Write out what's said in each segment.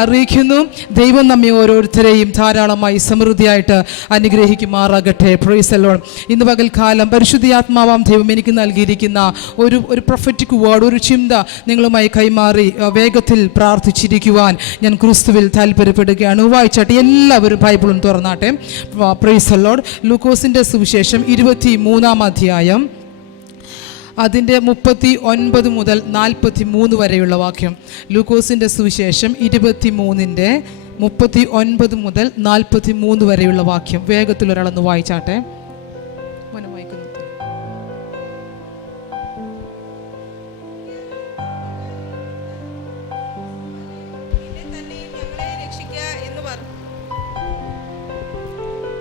അറിയിക്കുന്നു. ദൈവം നമ്മെ ഓരോരുത്തരെയും ധാരാളമായി സമൃദ്ധിയായിട്ട് അനുഗ്രഹിക്കുമാറാകട്ടെ. Price the Lord. ഇന്ന് പകൽക്കാലം പരിശുദ്ധാത്മാവാം ദൈവം എനിക്ക് നൽകിയിരിക്കുന്ന ഒരു പ്രൊഫറ്റിക് വേർഡ്, ഒരു ചിന്ത നിങ്ങളുമായി കൈമാറി വേഗത്തിൽ പ്രാർത്ഥിച്ചിരിക്കുവാൻ ഞാൻ ക്രിസ്തുവിൽ താല്പര്യപ്പെടുകയാണ്. വായിച്ചാട്ടെ, എല്ലാവരും ബൈബിളും തുറന്നാട്ടെ. Price the Lord. ലൂക്കോസിൻ്റെ സുവിശേഷം 23-ാം അധ്യായം അതിൻ്റെ 39 മുതൽ 43 വരെയുള്ള വാക്യം. ലൂക്കോസിൻ്റെ സുവിശേഷം 23-ൻ്റെ 39 മുതൽ 43 വരെയുള്ള വാക്യം വേഗത്തിൽ ഒരാളൊന്ന് വായിച്ചാട്ടെ.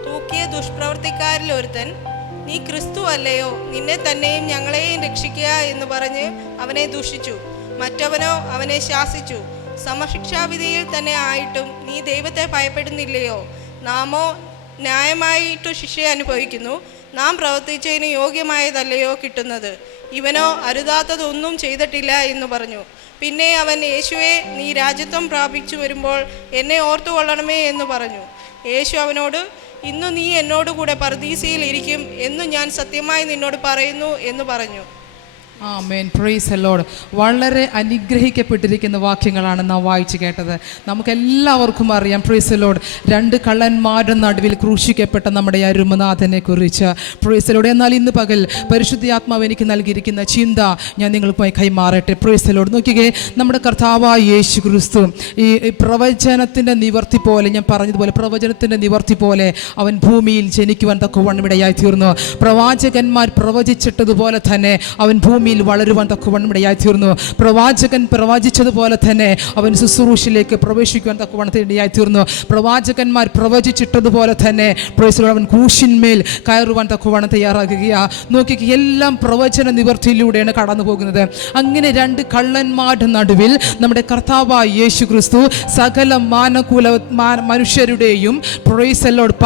തൂക്കിയ ദുഷ്പ്രവർത്തിക്കാരിൽ ഒരുത്തൻ, നീ ക്രിസ്തു അല്ലയോ, നിന്നെ തന്നെയും ഞങ്ങളെയും രക്ഷിക്കുക എന്ന് പറഞ്ഞ് അവനെ ദൂഷിച്ചു. മറ്റവനോ അവനെ ശാസിച്ചു, സമശിക്ഷാവിധിയിൽ തന്നെ ആയിട്ടും നീ ദൈവത്തെ ഭയപ്പെടുന്നില്ലയോ? നാമോ ന്യായമായിട്ടു ശിക്ഷ അനുഭവിക്കുന്നു, നാം പ്രവർത്തിച്ചതിന് യോഗ്യമായതല്ലയോ കിട്ടുന്നത്? ഇവനോ അരുതാത്തതൊന്നും ചെയ്തിട്ടില്ല എന്ന് പറഞ്ഞു. പിന്നെ അവൻ യേശുവേ, നീ രാജ്യത്വം പ്രാപിച്ചു വരുമ്പോൾ എന്നെ ഓർത്തുകൊള്ളണമേ എന്ന് പറഞ്ഞു. യേശു അവനോട്, ഇന്നു നീ എന്നോടുകൂടെ പർദീസയിൽ ഇരിക്കും എന്ന് ഞാൻ സത്യമായി നിന്നോട് പറയുന്നു എന്ന് പറഞ്ഞു. ആമേൻ. Praise the Lord. വളരെ അനുഗ്രഹിക്കപ്പെട്ടിരിക്കുന്ന വാക്യങ്ങളാണ് നാം വായിച്ചു കേട്ടത്. നമുക്കെല്ലാവർക്കും അറിയാം, പ്രൈസ് ദി ലോർഡ്, 2 കള്ളന്മാരുടെ നടുവിൽ ക്രൂശിക്കപ്പെട്ട നമ്മുടെ അരുമനാഥനെ കുറിച്ച്. Price the Lord. എന്നാൽ ഇന്ന് പകൽ പരിശുദ്ധാത്മാവ് എനിക്ക് നൽകിയിരിക്കുന്ന ചിന്ത ഞാൻ നിങ്ങളുമായി കൈമാറട്ടെ. Price the Lord. നോക്കിക്കേ, നമ്മുടെ കർത്താവായ യേശു ക്രിസ്തു ഈ പ്രവചനത്തിൻ്റെ നിവർത്തി പോലെ, ഞാൻ പറഞ്ഞതുപോലെ പ്രവചനത്തിൻ്റെ നിവർത്തി പോലെ അവൻ ഭൂമിയിൽ ജനിക്കുവാൻ തക്കവണ്ണം ഇടയായി തീർന്നു. പ്രവാചകന്മാർ പ്രവചിച്ചിട്ടതുപോലെ തന്നെ അവൻ ഭൂമിയിൽ വളരുവാൻ തക്കവണ്ണം ഇടയായി തീർന്നു. പ്രവാചകൻ പ്രവചിച്ചതുപോലെ തന്നെ അവൻ ശുശ്രൂഷയിലേക്ക് പ്രവേശിക്കുവാൻ തക്കവണ്ണം ഇടയായി തീർന്നു. പ്രവാചകന്മാർ പ്രവചിച്ചിട്ടതുപോലെ തന്നെ അവൻ ക്രൂശിന്മേൽ കയറുവാൻ തക്കവണ്ണം തയ്യാറാകുകയാണ്. നോക്കിക്കുക, എല്ലാം പ്രവചന നിവർത്തിയിലൂടെയാണ് കടന്നു പോകുന്നത്. അങ്ങനെ 2 കള്ളന്മാരുടെ നടുവിൽ നമ്മുടെ കർത്താവായ യേശു ക്രിസ്തു സകല മനുഷ്യരുടെയും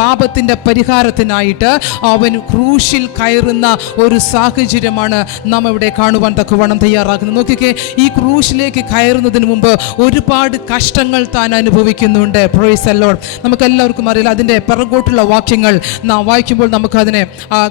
പാപത്തിൻ്റെ പരിഹാരത്തിനായിട്ട് അവൻ ക്രൂശിൽ കയറുന്ന ഒരു സാഹചര്യമാണ് നാം ഇവിടെ കാണുവാൻ തക്കവണ്ണം തയ്യാറാക്കുന്നത്. നോക്കിക്കേ, ഈ ക്രൂശിലേക്ക് കയറുന്നതിന് മുമ്പ് ഒരുപാട് കഷ്ടങ്ങൾ താൻ അനുഭവിക്കുന്നുണ്ട്. Price the Lord. നമുക്കെല്ലാവർക്കും അറിയില്ല, അതിൻ്റെ പിറകോട്ടുള്ള വാക്യങ്ങൾ നാം വായിക്കുമ്പോൾ നമുക്കതിനെ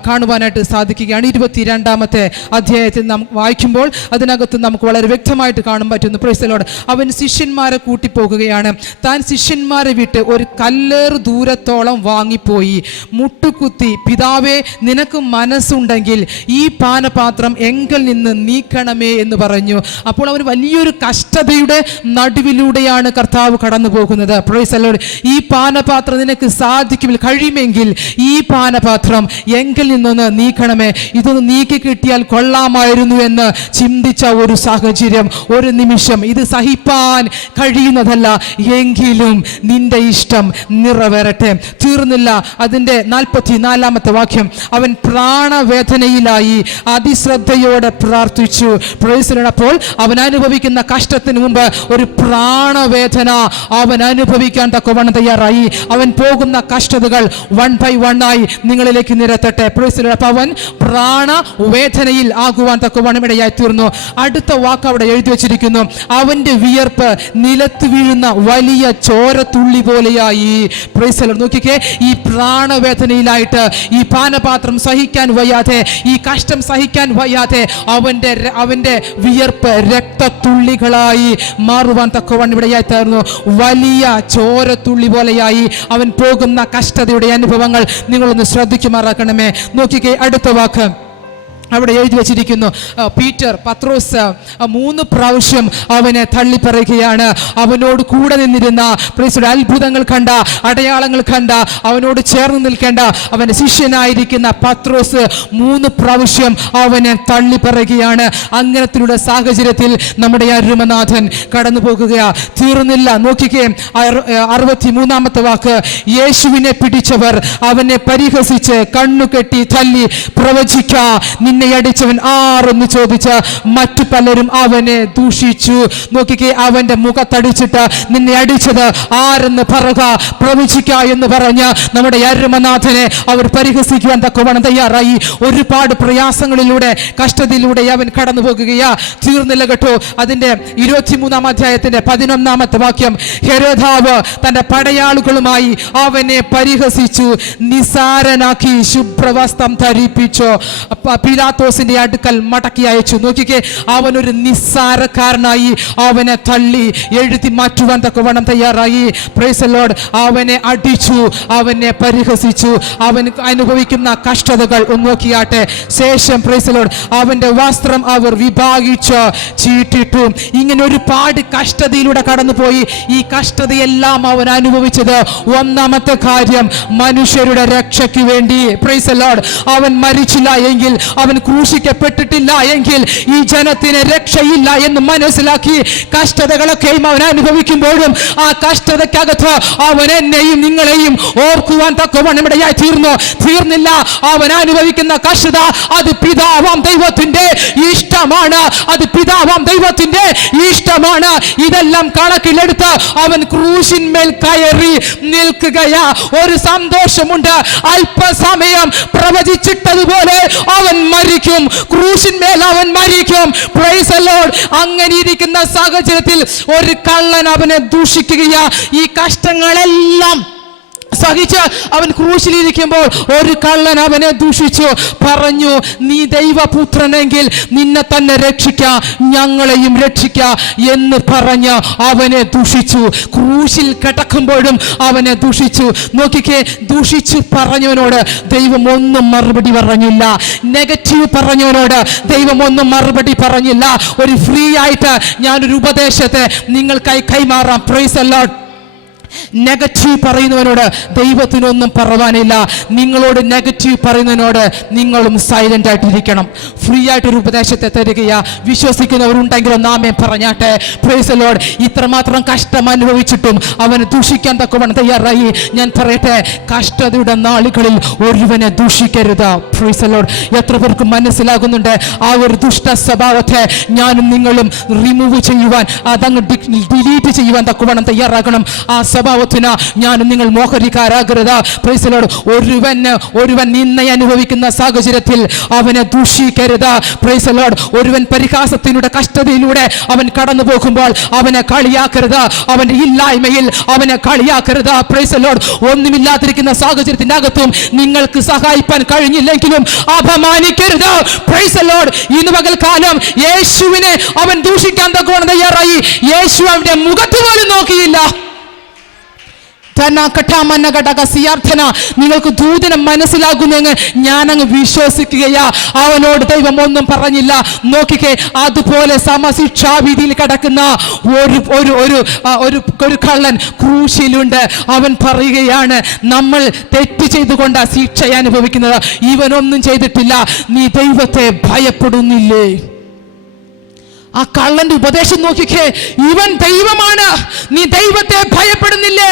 കാണുവാനായിട്ട് സാധിക്കുകയാണ്. 22-ാമത്തെ അധ്യായത്തിൽ നാം വായിക്കുമ്പോൾ അതിനകത്ത് നമുക്ക് വളരെ വ്യക്തമായിട്ട് കാണാൻ പറ്റുന്നു. Price the Lord. അവൻ ശിഷ്യന്മാരെ കൂട്ടിപ്പോകുകയാണ്. താൻ ശിഷ്യന്മാരെ വിട്ട് ഒരു കല്ലേറ് ദൂരത്തോളം വാങ്ങിപ്പോയി മുട്ടുകുത്തി, പിതാവേ, നിനക്ക് മനസ്സുണ്ടെങ്കിൽ ഈ പാനപാത്രം എങ്കിൽ നിന്ന് നീക്കണമേ എന്ന് പറഞ്ഞു. അപ്പോൾ അവൻ വലിയൊരു കഷ്ടതയുടെ നടുവിലൂടെയാണ് കർത്താവ് കടന്നു പോകുന്നത്. Price the Lord. ഈ പാനപാത്രം നിനക്ക് സാധിക്കുമെങ്കിൽ, കഴിയുമെങ്കിൽ ഈ പാനപാത്രം എങ്കിൽ നിന്നൊന്ന് നീക്കണമേ, ഇതൊന്ന് നീക്കി കിട്ടിയാൽ കൊള്ളാമായിരുന്നു എന്ന് ചിന്തിച്ച ഒരു സാഹചര്യം, ഒരു നിമിഷം. ഇത് സഹിപ്പാൻ കഴിയുന്നതല്ല, എങ്കിലും നിന്റെ ഇഷ്ടം നിറവേറട്ടെ. തീർന്നില്ല. അതിൻ്റെ 44-ാമത്തെ വാക്യം, അവൻ പ്രാണവേദനയിലായി അതിശ്രദ്ധയോടെ പ്രാർത്ഥിച്ചു. Price the Lord. അപ്പോൾ അവൻ അനുഭവിക്കുന്ന കഷ്ടത്തിന് മുമ്പ് ഒരു പ്രാണവേദന അവൻ അനുഭവിക്കാൻ തക്കവണ്ണം തയ്യാറായി. അവൻ പോകുന്ന കഷ്ടതകൾ 1 by 1 ആയി നിങ്ങളിലേക്ക് നിരത്തട്ടെ. Price the Lord. അപ്പോൾ അവൻ പ്രാണവേദനയിൽ ആകുവാൻ തക്കവണ്ണം ഇടയായി തീർന്നു. അടുത്ത വാക്ക് അവിടെ എഴുതി വച്ചിരിക്കുന്നു, അവൻ്റെ വിയർപ്പ് നിലത്ത് വീഴുന്ന വലിയ ചോരത്തുള്ളി പോലെയായി. Price the Lord. നോക്കിക്കേ, ഈ പ്രാണവേദനയിലായിട്ട് ഈ പാനപാത്രം സഹിക്കാൻ വയ്യാതെ, ഈ കഷ്ടം സഹിക്കാൻ വയ്യാതെ അവൻ്റെ വിയർപ്പ് രക്തത്തുള്ളികളായി മാറുവാൻ തക്കവണ്ണം ഇടയായി തീർന്നു. വലിയ ചോരത്തുള്ളി പോലെയായി അവൻ പോകുന്ന കഷ്ടതയുടെ അനുഭവങ്ങൾ നിങ്ങളൊന്ന് ശ്രദ്ധിക്കുമാറാക്കണമേ. നോക്കിക്കേ, അടുത്ത വാക്ക് അവിടെ എഴുതി വച്ചിരിക്കുന്നു, പത്രോസ് 3 പ്രാവശ്യം അവനെ തള്ളിപ്പറയുകയാണ്. അവനോട് കൂടെ നിന്നിരുന്ന അത്ഭുതങ്ങൾ കണ്ട, അടയാളങ്ങൾ കണ്ട, അവനോട് ചേർന്ന് നിൽക്കേണ്ട അവൻ്റെ ശിഷ്യനായിരിക്കുന്ന പത്രോസ് 3 പ്രാവശ്യം അവനെ തള്ളിപ്പറയുകയാണ്. അങ്ങനത്തിലുള്ള സാഹചര്യത്തിൽ നമ്മുടെ അരുമനാഥൻ കടന്നു പോകുകയാ. തീർന്നില്ല. നോക്കിക്കേ, 63-ാമത്തെ വാക്ക്, യേശുവിനെ പിടിച്ചവർ അവനെ പരിഹസിച്ച് കണ്ണുകെട്ടി തല്ലി, പ്രവചിക്ക, നിന്നെ നിന്നെ അടിച്ചവൻ ആരെന്ന് ചോദിച്ച് മറ്റു പലരും അവനെ ദൂഷിച്ചു. നോക്കിക്കേ, അവന്റെ മുഖത്തടിച്ചിട്ട് നിന്നെ അടിച്ചത് ആരെന്ന് പറയുക, പ്രവചിക്ക എന്ന് പറഞ്ഞ് നമ്മുടെ അരുമനാഥനെ അവർ പരിഹസിക്കുവാൻ തക്കവണ്ണം തയ്യാറായി. ഒരുപാട് പ്രയാസങ്ങളിലൂടെ കഷ്ടതയിലൂടെ അവൻ കടന്നു പോകുകയാ. തീർന്നില്ല കേട്ടോ. അതിന്റെ 23-ാം അധ്യായത്തിന്റെ 11-ാമത്തെ വാക്യം, ഹെരോദാവ് തന്റെ പടയാളുകളുമായി അവനെ പരിഹസിച്ചു, നിസാരനാക്കി ശുഭ്രവസ്ത്രം ധരിപ്പിച്ചു, പീലാത്തോസിന്റെ അടുക്കൽ മടക്കി അയച്ചു. നോക്കിക്കേ, അവനൊരു നിസ്സാരക്കാരനായി അവനെ തള്ളി എഴുതി മാറ്റുവാൻ തക്കവണ്ണം തയ്യാറായി. Price the Lord. അവനെ അടിച്ചു, അവനെ പരിഹസിച്ചു, അവൻ അനുഭവിക്കുന്ന കഷ്ടതകൾ ഒന്ന് നോക്കിയാട്ടെ. ശേഷം പ്രൈസ് ദി ലോർഡ് അവന്റെ വസ്ത്രം അവർ വിഭാഗിച്ച് ചീട്ടിട്ടു. ഇങ്ങനെ ഒരുപാട് കഷ്ടതയിലൂടെ കടന്നുപോയി. ഈ കഷ്ടതയെല്ലാം അവൻ അനുഭവിച്ചത് ഒന്നാമത്തെ കാര്യം മനുഷ്യരുടെ രക്ഷയ്ക്ക് വേണ്ടി. Price the Lord. അവൻ മരിച്ചില്ല എങ്കിൽ, അവൻ ക്രൂശിക്കപ്പെട്ടിട്ടില്ല എങ്കിൽ ഈ ജനത്തിന് രക്ഷയില്ല എന്ന് മനസ്സിലാക്കി കഷ്ടതകളൊക്കെയും അവൻ അനുഭവിക്കുമ്പോഴും ആ കഷ്ടതയ്ക്കകത്ത് അവൻ എന്നെയും നിങ്ങളെയും ഓർക്കുവാൻ തക്കവണ്ണം ഇടയായി തീർന്നില്ല. അവൻ അനുഭവിക്കുന്ന കഷ്ടത അത് പിതാവാം ദൈവത്തിന്റെ ഇഷ്ടമാണ്. അത് പിതാവാം ദൈവത്തിന്റെ ഇഷ്ടമാണ്. ഇതെല്ലാം കണക്കിലെടുത്ത് അവൻ ക്രൂശിന്മേൽ കയറി നിൽക്കുകയാ. ഒരു സന്തോഷമുണ്ട്, അല്പസമയം പ്രവചിച്ചിട്ടതുപോലെ അവൻ മരിക്കും, ക്രൂശിന്മേൽ അവൻ മരിക്കും. Price the Lord. അങ്ങനെ ഇരിക്കുന്ന സാഹചര്യത്തിൽ ഒരു കള്ളൻ അവനെ ദൂഷിക്കുകയാ. ഈ കഷ്ടങ്ങളെല്ലാം സഹിച്ച് അവൻ ക്രൂശിലിരിക്കുമ്പോൾ ഒരു കള്ളൻ അവനെ ദൂഷിച്ചു, പറഞ്ഞു, നീ ദൈവപുത്രനെങ്കിൽ നിന്നെ തന്നെ രക്ഷിക്ക, ഞങ്ങളെയും രക്ഷിക്ക എന്ന് പറഞ്ഞ് അവനെ ദൂഷിച്ചു. ക്രൂശിൽ കിടക്കുമ്പോഴും അവനെ ദൂഷിച്ചു. നോക്കിക്കേ, ദൂഷിച്ചു പറഞ്ഞവനോട് ദൈവം ഒന്നും മറുപടി പറഞ്ഞില്ല. നെഗറ്റീവ് പറഞ്ഞവനോട് ദൈവം ഒന്നും മറുപടി പറഞ്ഞില്ല. ഒരു ഫ്രീ ആയിട്ട് ഞാനൊരു ഉപദേശത്തെ നിങ്ങൾക്കായി കൈമാറാം. Praise the Lord. നെഗറ്റീവ് പറയുന്നവനോട് ദൈവത്തിനൊന്നും പറയാനില്ല. നിങ്ങളോട് നെഗറ്റീവ് പറയുന്നതിനോട് നിങ്ങളും സൈലന്റ് ആയിട്ടിരിക്കണം. ഫ്രീ ആയിട്ടൊരു ഉപദേശത്തെ തരികയാ. വിശ്വസിക്കുന്നവരുണ്ടെങ്കിലും നാമേ പറഞ്ഞാട്ടെ. Price the Lord. ഇത്രമാത്രം കഷ്ടം അനുഭവിച്ചിട്ടും അവനെ ദൂഷിക്കാൻ തക്കവണ്ണം തയ്യാറായി. ഞാൻ പറയട്ടെ, കഷ്ടതയുടെ നാളുകളിൽ ഒരുവനെ ദൂഷിക്കരുത്. Price the Lord. എത്ര പേർക്ക് മനസ്സിലാകുന്നുണ്ട് ആ ഒരു ദുഷ്ട സ്വഭാവത്തെ ഞാനും നിങ്ങളും റിമൂവ് ചെയ്യുവാൻ, അതങ്ങ് ഡിലീറ്റ് ചെയ്യുവാൻ തക്കവണ്ണം തയ്യാറാകണം. ആ സ്വഭാവത്തിന് ഞാനും നിങ്ങൾ മോഹരിക്കാരാകരുത്. Price the Lord. ഒരുവൻ നിന്നെ അനുഭവിക്കുന്ന സാഹചര്യത്തിൽ അവനെ ദൂഷിക്കരുത്. Price the Lord. ഒരുവൻ പരിഹാസത്തിലൂടെ കഷ്ടതയിലൂടെ അവൻ കടന്നു പോകുമ്പോൾ അവനെ കളിയാക്കരുത്. അവന്റെ ഇല്ലായ്മയിൽ അവനെ കളിയാക്കരുത്. Praise the Lord. ഒന്നുമില്ലാതിരിക്കുന്ന സാഹചര്യത്തിനകത്തും നിങ്ങൾക്ക് സഹായിക്കാൻ കഴിഞ്ഞില്ലെങ്കിലും അപമാനിക്കരുത്. Praise the Lord. ഇന്ന് പകൽക്കാലം യേശുവിനെ അവൻ ദൂഷിക്കാൻ തക്കവണ്ണം തയ്യാറായി. യേശു അവന്റെ മുഖത്ത് പോലും നോക്കിയില്ല. നിങ്ങൾക്ക് ദൂതനം മനസ്സിലാകുന്നെന്ന് ഞാനങ്ങ് വിശ്വസിക്കുകയാ. അവനോട് ദൈവം ഒന്നും പറഞ്ഞില്ല. നോക്കിക്കേ, അതുപോലെ സമശിക്ഷാവിധിയിൽ കിടക്കുന്ന ഒരു കള്ളൻ ക്രൂശിലുണ്ട്. അവൻ പറയുകയാണ്, നമ്മൾ തെറ്റ് ചെയ്തുകൊണ്ട് ശിക്ഷ അനുഭവിക്കുന്നത്, ഇവനൊന്നും ചെയ്തിട്ടില്ല, നീ ദൈവത്തെ ഭയപ്പെടുന്നില്ലേ? ആ കള്ളന്റെ ഉപദേശം നോക്കിക്കേ, ഇവൻ ദൈവമാണ്, നീ ദൈവത്തെ ഭയപ്പെടുന്നില്ലേ?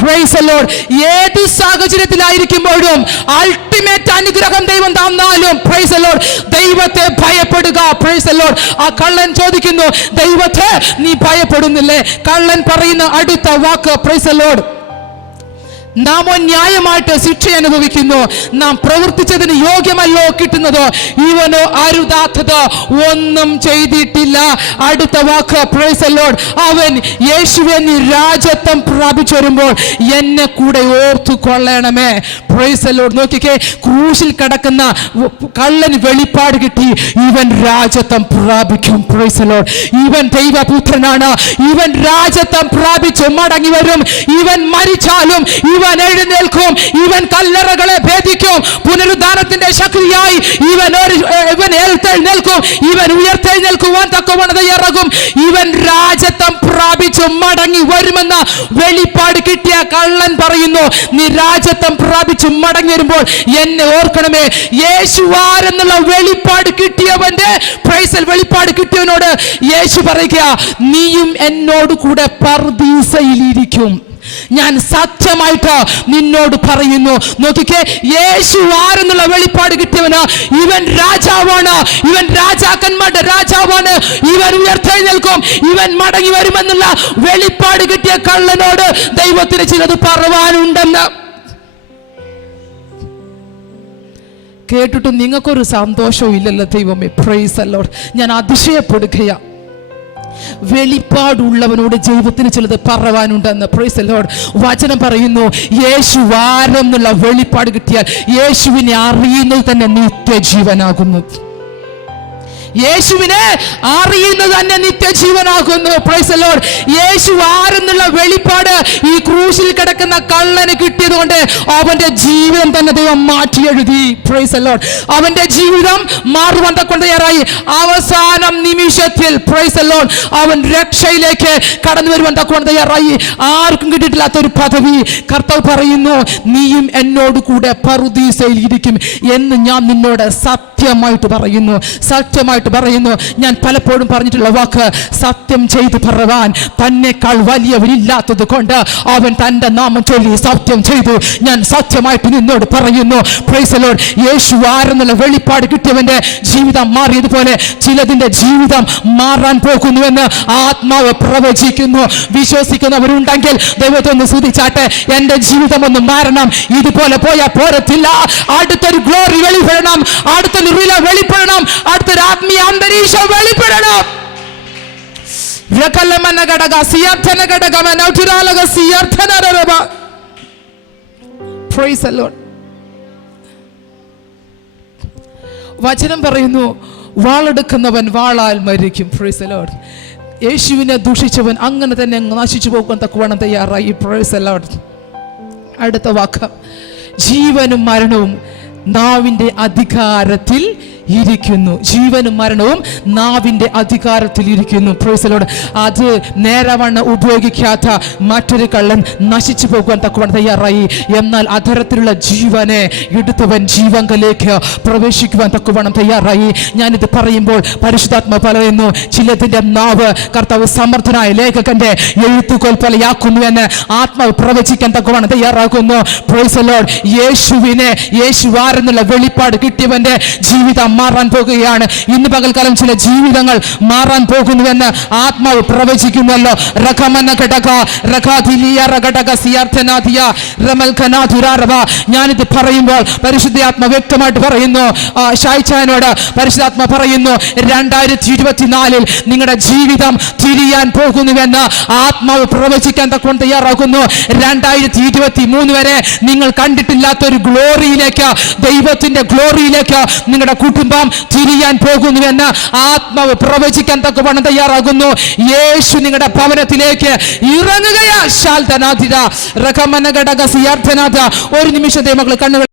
Price the Lord. ഏത് സാഹചര്യത്തിലായിരിക്കുമ്പോഴും അൾട്ടിമേറ്റ് അനുഗ്രഹം ദൈവം തന്നാലും പ്രൈസ് ദി ലോർഡ് ദൈവത്തെ ഭയപ്പെടുക. Price the Lord. ആ കള്ളൻ ചോദിക്കുന്നു, ദൈവത്തെ നീ ഭയപ്പെടുന്നില്ലേ? കള്ളൻ പറയുന്ന അടുത്ത വാക്ക് പ്രൈസ് ദി ലോർഡ്, നാം ന്യായമായിട്ട് ശിക്ഷ അനുഭവിക്കുന്നു, നാം പ്രവർത്തിച്ചതിന് യോഗ്യമല്ലോ കിട്ടുന്നത്, ഇവനോ അരുതാത്തത് ഒന്നും ചെയ്തിട്ടില്ല. അടുത്ത വാക്ക് പ്രൈസ് ദി ലോർഡ്, അവൻ യേശുവേ നീ രാജത്വം പ്രാപിച്ചു വരുമ്പോൾ എന്നെ കൂടെ ഓർത്തു കൊള്ളണമേ. Price the Lord. നോക്കിക്കേ, ക്രൂശിൽ കിടക്കുന്ന കള്ളന് വെളിപ്പാട് കിട്ടി, ഇവൻ രാജത്വം പ്രാപിക്കും. Price the Lord. ഇവൻ ദൈവപുത്രനാണ്, ഇവൻ രാജത്വം പ്രാപിച്ചു മടങ്ങി വരും. ഇവൻ മരിച്ചാലും ഇവൻ എഴുന്നേൽക്കും, ഇവൻ കല്ലറകളെ ഭേദിക്കും. പുനരുദ്ധാനത്തിന്റെ ശക്തിയായി ഇവൻ എഴുന്നേൽക്കും, ഇവൻ ഉയർത്തെഴുന്നേൽക്കുവാൻ തക്കവണ്ണം തയ്യാറാകും. ഇവൻ രാജത്വം പ്രാപിച്ചു മടങ്ങി വരുമെന്ന് വെളിപ്പാട് കിട്ടിയ കള്ളൻ പറയുന്നു, നീ രാജത്വം പ്രാപിച്ചു മടങ്ങി വരുമ്പോൾ എന്നെ ഓർക്കണമേ. യേശുവാരെന്നുള്ള വെളിപ്പാട് കിട്ടിയവന്റെ വെളിപ്പാട് കിട്ടിയവനോട് യേശു പറയുക, നീയും എന്നോട് കൂടെ പർദീസയിലിരിക്കും. ഞാൻ സത്യമായിട്ട് നിന്നോട് പറയുന്നു. നോക്കിക്കേ, യേശു ആരെന്നുള്ള വെളിപ്പാട് കിട്ടിയവന് ഇവൻ രാജാവാണ്, ഇവൻ രാജാക്കന്മാരുടെ രാജാവാണ്, ഇവൻ ഉയർത്തെഴുന്നേൽക്കും, ഇവൻ മടങ്ങി വരുമെന്നുള്ള വെളിപ്പാട് കിട്ടിയ കള്ളനോട് ദൈവത്തിന് ചിലത് പറവാനുണ്ടെന്ന് കേട്ടിട്ട് നിങ്ങൾക്കൊരു സന്തോഷവും ഇല്ലല്ലോ ദൈവമേ. Price the Lord. ഞാൻ അതിശയപ്പെടുകയാ. വെളിപ്പാടുള്ളവനോട് ദൈവത്തിന് ചിലത് പറവാനുണ്ടെന്ന്. Price the Lord. വചനം പറയുന്നു, യേശു ആരെന്നുള്ള വെളിപ്പാട് കിട്ടിയാൽ യേശുവിനെ അറിയുന്നത് തന്നെ നിത്യജീവനാകുന്നു. യേശുവിനെ അറിയുന്നത് തന്നെ നിത്യജീവനാകുന്നു. Praise the Lord. യേശു ആരെന്നുള്ള വെളിപ്പാട് ഈ ക്രൂശിൽ കിടക്കുന്ന കള്ളന് കിട്ടിയത് കൊണ്ട് അവന്റെ ജീവിതം തന്നെ ദൈവം മാറ്റി എഴുതി. Price the Lord. അവന്റെ ജീവിതം മാറുവാൻ തയ്യാറായി. അവസാനം നിമിഷത്തിൽ പ്രൈസ് ദി ലോർഡ് അവൻ രക്ഷയിലേക്ക് കടന്നു വരുവാൻ തയ്യാറായി. ആർക്കും കിട്ടിയിട്ടില്ലാത്ത ഒരു പദവി കർത്താവ് പറയുന്നു, നീയും എന്നോട് കൂടെ പറുദീസയിൽ ഇരിക്കും എന്ന് ഞാൻ നിന്നോട് സത്യമായിട്ട് പറയുന്നു. സത്യമായിട്ട് പറയുന്നു. ഞാൻ പലപ്പോഴും പറഞ്ഞിട്ടുള്ള വാക്ക്, സത്യം ചെയ്ത് പറവാൻ തന്നെക്കാൾ വലിയവനില്ലാത്തത് കൊണ്ട് അവൻ തന്റെ നാമം ചൊല്ലി സത്യം ചെയ്തു. ഞാൻ സത്യമായിട്ട് നിന്നോട് പറയുന്നു. Praise the Lord. യേശു ആരെന്നുള്ള വെളിപ്പാട് കിട്ടിയവന്റെ ജീവിതം മാറിയതുപോലെ ചിലതിന്റെ ജീവിതം മാറാൻ പോകുന്നുവെന്ന് ആത്മാവ് പ്രവചിക്കുന്നു. വിശ്വസിക്കുന്നവരുണ്ടെങ്കിൽ ദൈവത്തെ ഒന്ന് സ്തുതിച്ചാട്ടെ. എന്റെ ജീവിതം ഒന്ന് മാറണം. ഇതുപോലെ പോയാൽ പോരത്തില്ല. അടുത്തൊരു ഗ്ലോറി വെളിപ്പെടണം, അടുത്തൊരു റില വെളിപ്പെടണം, അടുത്തൊരു ആത്മീയ അന്തരീക്ഷം വെളിപ്പെടണം. വചനം പറയുന്നു, വാളെടുക്കുന്നവൻ വാളാൽ മരിക്കും. Price the Lord. യേശുവിനെ ദൂഷിച്ചവൻ അങ്ങനെ തന്നെ നശിച്ചു പോകാൻ തക്കവണ്ണം തയ്യാറായി. Price the Lord. അടുത്ത വാക്ക്, ജീവനും മരണവും നാവിന്റെ അധികാരത്തിൽ ഇരിക്കുന്നു. ജീവനും മരണവും നാവിന്റെ അധികാരത്തിൽ ഇരിക്കുന്നു. Price the Lord. അത് നേരവണ്ണം ഉപയോഗിക്കാത്ത മറ്റൊരു കള്ളൻ നശിച്ചു പോകുവാൻ തക്കവണ്ണം തയ്യാറായി. എന്നാൽ അധരത്തിലുള്ള ജീവനെ എടുത്തവൻ ജീവങ്കലേക്ക് പ്രവേശിക്കുവാൻ തക്കവണ്ണം തയ്യാറായി. ഞാനിത് പറയുമ്പോൾ പരിശുദ്ധാത്മ പറയുന്നു, ചിലതിന്റെ നാവ് കർത്താവ് സമർത്ഥനായ ലേഖകന്റെ എഴുത്തുകോൽ പോലെയാക്കുന്നു എന്ന് ആത്മാവ് പ്രവചിക്കാൻ തക്കവണ്ണം തയ്യാറാക്കുന്നു. Price the Lord. യേശുവിനെ യേശു ആരെന്നുള്ള വെളിപ്പാട് കിട്ടിയവന്റെ ജീവിതം മാറാൻ പോകുകയാണ്. ഇന്ന് പകൽക്കാലം ചില ജീവിതങ്ങൾ മാറാൻ പോകുന്നുവെന്ന് ആത്മാവ് പ്രവചിക്കുന്നല്ലോ. ഞാനിത് പറയുമ്പോൾ പരിശുദ്ധാത്മ വ്യക്തമായിട്ട് പറയുന്നു, ഷായ്ച്ചാനോട് പരിശുദ്ധാത്മ പറയുന്നു, 2024 നിങ്ങളുടെ ജീവിതം തിരിയാൻ പോകുന്നുവെന്ന് ആത്മാവ് പ്രവചിക്കാൻ തക്കൊണ്ട് തയ്യാറാകുന്നു. 2023 വരെ നിങ്ങൾ കണ്ടിട്ടില്ലാത്ത ഒരു ഗ്ലോറിയിലേക്ക്, ദൈവത്തിന്റെ ഗ്ലോറിയിലേക്ക് നിങ്ങളുടെ കുടുംബം തിരിയാൻ പോകുന്നുവെന്ന് ആത്മാവ് പ്രവചിക്കാൻ തക്കവണ്ണം തയ്യാറാകുന്നു. യേശു നിങ്ങളുടെ ഭവനത്തിലേക്ക് ഇറങ്ങുകയാ. ഒരു നിമിഷത്തെ മക്കൾ കണ്ണുകൾ